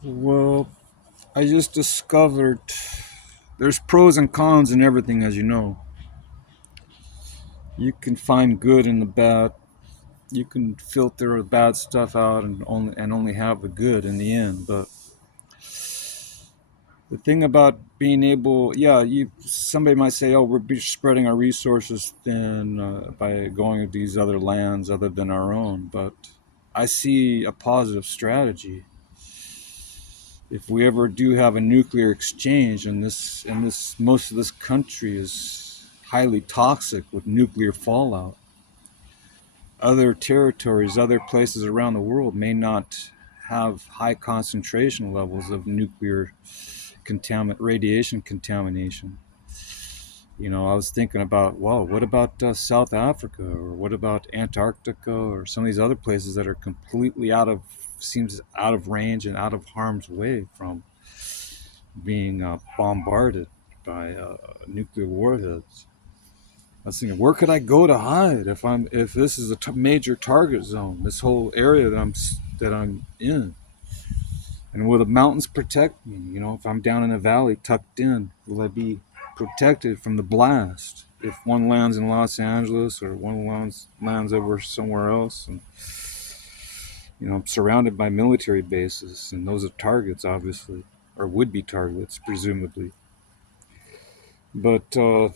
Well, I just discovered there's pros and cons in everything, as you know. You can find good in the bad. You can filter the bad stuff out and only have the good in the end. But the thing about being able, yeah, you somebody might say, oh, spreading our resources thin by going to these other lands other than our own. But I see a positive strategy. If we ever do have a nuclear exchange, and this most of this country is highly toxic with nuclear fallout, other territories, other places around the world may not have high concentration levels of nuclear radiation contamination. I was thinking about, well, what about South Africa, or what about Antarctica, or some of these other places that are completely seems out of range and out of harm's way from being bombarded by nuclear warheads. I was thinking, where could I go to hide if this is a major target zone? This whole area that I'm in, and will the mountains protect me? If I'm down in a valley tucked in, will I be protected from the blast? If one lands in Los Angeles or one lands over somewhere else, and I'm surrounded by military bases, and those are targets, obviously, or would be targets, presumably. But uh,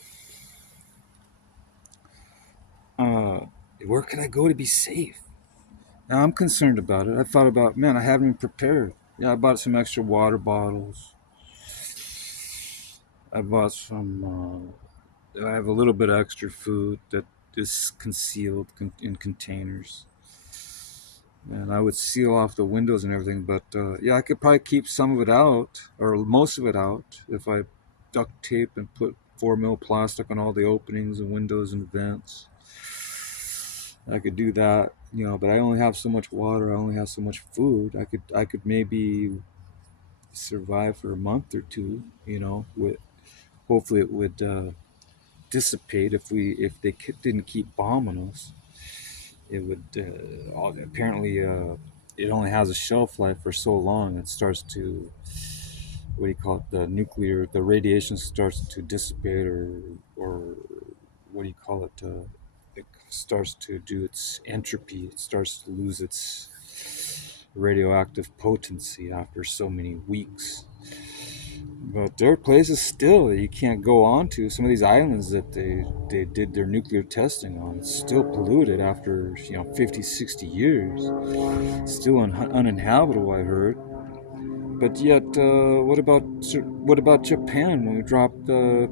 where can I go to be safe? Now, I'm concerned about it. I thought about, man, I haven't prepared. Yeah, I bought some extra water bottles. I bought I have a little bit of extra food that is concealed in containers. And I would seal off the windows and everything. But yeah, I could probably keep some of it out, or most of it out, if I duct tape and put 4 mil plastic on all the openings and windows and vents. I could do that, but I only have so much water. I only have so much food. I could maybe survive for a month or two. With hopefully it would dissipate if they didn't keep bombing us. It would apparently it only has a shelf life for so long. It starts to, what do you call it? The radiation starts to dissipate, or what do you call it? It starts to do its entropy. It starts to lose its radioactive potency after so many weeks. But there are places still that you can't go on to. Some of these islands that they did their nuclear testing on, it's still polluted after 50, 60 years. Still uninhabitable, I heard. But yet, what about Japan when we dropped the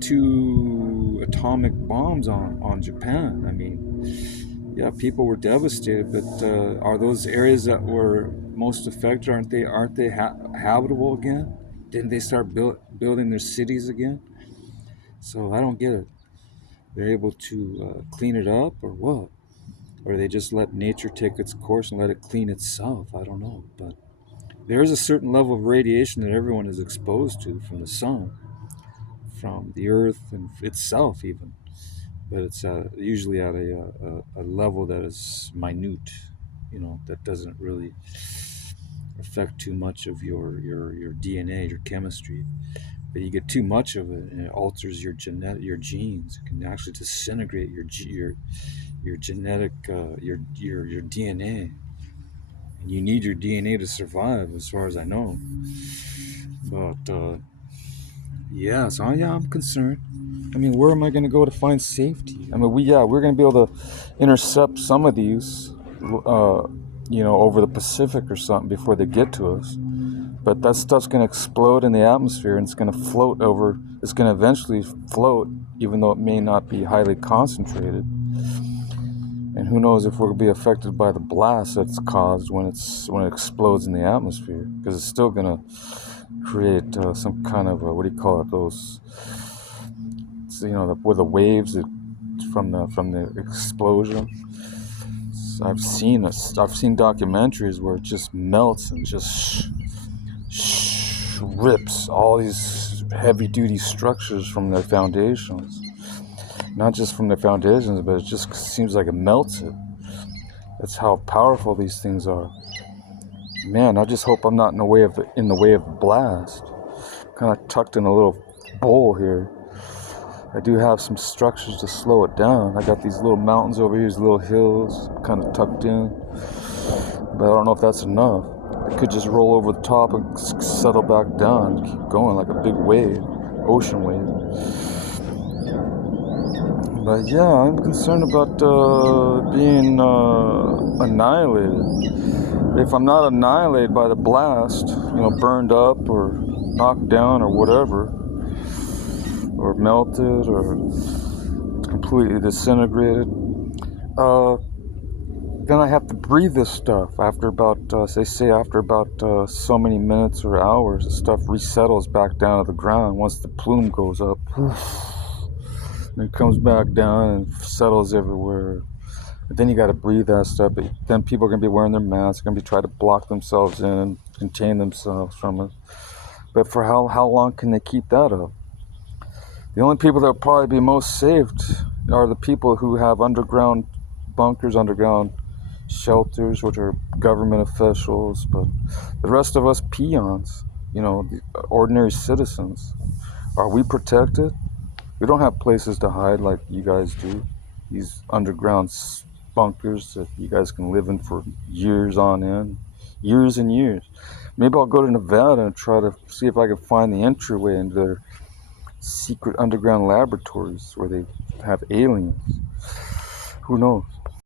two atomic bombs on Japan? I mean, yeah, people were devastated, but are those areas that were most affected, aren't they habitable again? Didn't they start building their cities again? So I don't get it. They're able to clean it up, or what? Or they just let nature take its course and let it clean itself. I don't know, but there is a certain level of radiation that everyone is exposed to from the sun, from the earth and itself even. But it's usually at a level that is minute, that doesn't really affect too much of your DNA, your chemistry. But you get too much of it, and it alters your genes. It can actually disintegrate your genetic your DNA, and you need your DNA to survive, as far as I know. But yeah, so yeah, I'm concerned. I mean, where am I going to go to find safety? I mean, we're going to be able to intercept some of these, over the Pacific or something before they get to us. But that stuff's going to explode in the atmosphere, and it's going to float over. It's going to eventually float, even though it may not be highly concentrated. And who knows if we'll be affected by the blast that's caused when it explodes in the atmosphere, because it's still going to create some kind of what do you call it? Those, with the waves from the explosion. So I've seen documentaries where it just melts and just rips all these heavy duty structures from their foundations. Not just from their foundations, but it just seems like it melts it. That's how powerful these things are. Man, I just hope I'm not in the way of the blast. Kind of tucked in a little bowl here. I do have some structures to slow it down. I got these little mountains over here, these little hills, kind of tucked in. But I don't know if that's enough. It could just roll over the top and settle back down and keep going like a big wave, ocean wave. But yeah, I'm concerned about being annihilated. If I'm not annihilated by the blast, burned up or knocked down or whatever, or melted or completely disintegrated, then I have to breathe this stuff after about, they say after about so many minutes or hours, the stuff resettles back down to the ground once the plume goes up. And it comes back down and settles everywhere. And then you got to breathe that stuff. But then people are going to be wearing their masks, going to be trying to block themselves in, contain themselves from it. But for how long can they keep that up? The only people that will probably be most saved are the people who have underground bunkers, underground shelters, which are government officials. But the rest of us peons, the ordinary citizens, are we protected? We don't have places to hide like you guys do. These underground bunkers that you guys can live in for years on end, years and years. Maybe I'll go to Nevada and try to see if I can find the entryway into their secret underground laboratories where they have aliens. Who knows?